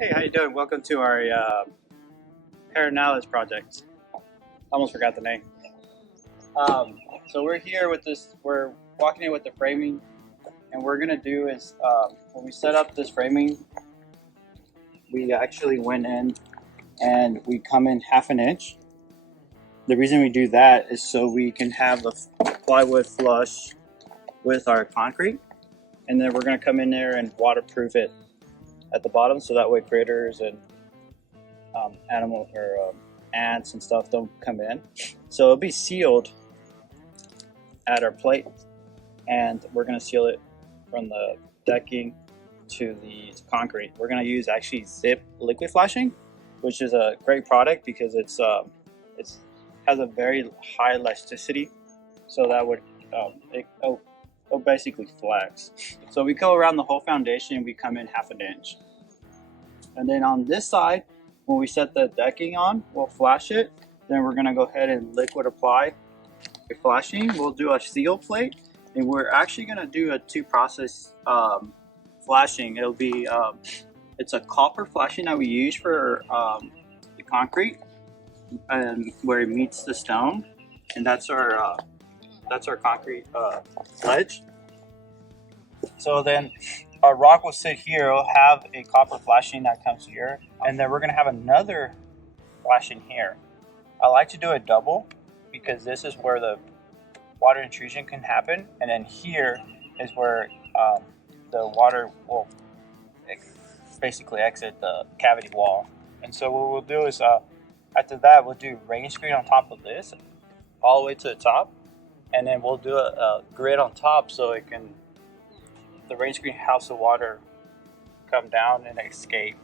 Hey, how you doing? Welcome to our Paranalysis project. Almost forgot the name. So we're here with this. We're walking in with the framing, and we're gonna do is when we set up this framing, we actually went in and we come in half an inch. The reason we do that is so we can have the plywood flush with our concrete, and then we're gonna come in there and waterproof it at the bottom, so that way critters and animal or ants and stuff don't come in. So it'll be sealed at our plate, and we're going to seal it from the decking to the concrete. We're going to use actually Zip liquid flashing, which is a great product because it has a very high elasticity, so that would it'll basically flex. So we go around the whole foundation, we come in half an inch, and then on this side, when we set the decking on, we'll flash it. Then we're gonna go ahead and liquid apply the flashing. We'll do a seal plate, and we're actually gonna do a two-process flashing. It'll be it's a copper flashing that we use for the concrete, and where it meets the stone, and that's our concrete ledge. So then our rock will sit here. It'll have a copper flashing that comes here, and then we're gonna have another flashing here. I like to do a double because this is where the water intrusion can happen, and then here is where the water will basically exit the cavity wall. And so what we'll do is after that we'll do rain screen on top of this all the way to the top, and then we'll do a grid on top so it can, the rain screen helps the water come down and escape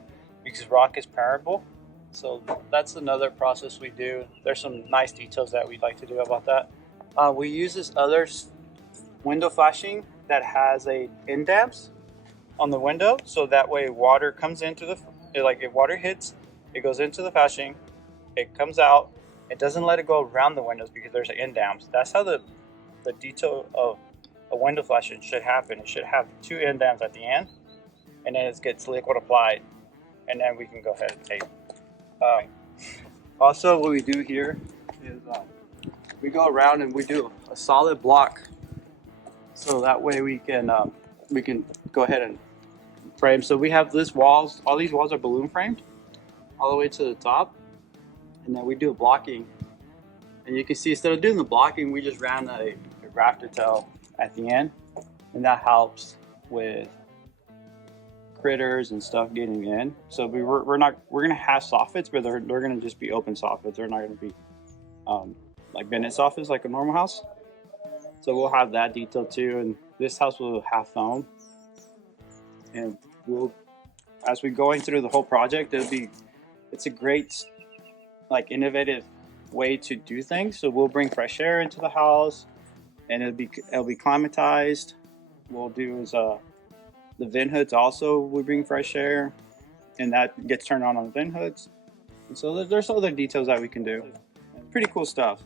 because rock is permeable. So that's another process we do. There's some nice details that we'd like to do about that. We use this other window flashing that has a indamps on the window, so that way water comes into the, like if water hits, it goes into the flashing, it comes out, it doesn't let it go around the windows because there's an indamps. That's how the detail of a window flashing should happen. It should have two indamps at the end, and then it gets liquid applied, and then we can go ahead and tape. Also, what we do here is we go around and we do a solid block, so that way we can go ahead and frame. So we have this walls. All these walls are balloon framed all the way to the top, and then we do a blocking. And you can see instead of doing the blocking, we just ran a rafter tail at the end, and that helps with critters and stuff getting in. So we're gonna have soffits, but they're gonna just be open soffits. They're not gonna be like Bennett soffits like a normal house. So we'll have that detail too. And this house will have foam, and we'll, as we're going through the whole project, it's a great like innovative way to do things. So we'll bring fresh air into the house, and it'll be climatized. We'll do is the vent hoods also will bring fresh air, and that gets turned on the vent hoods. And so there's other details that we can do. Pretty cool stuff.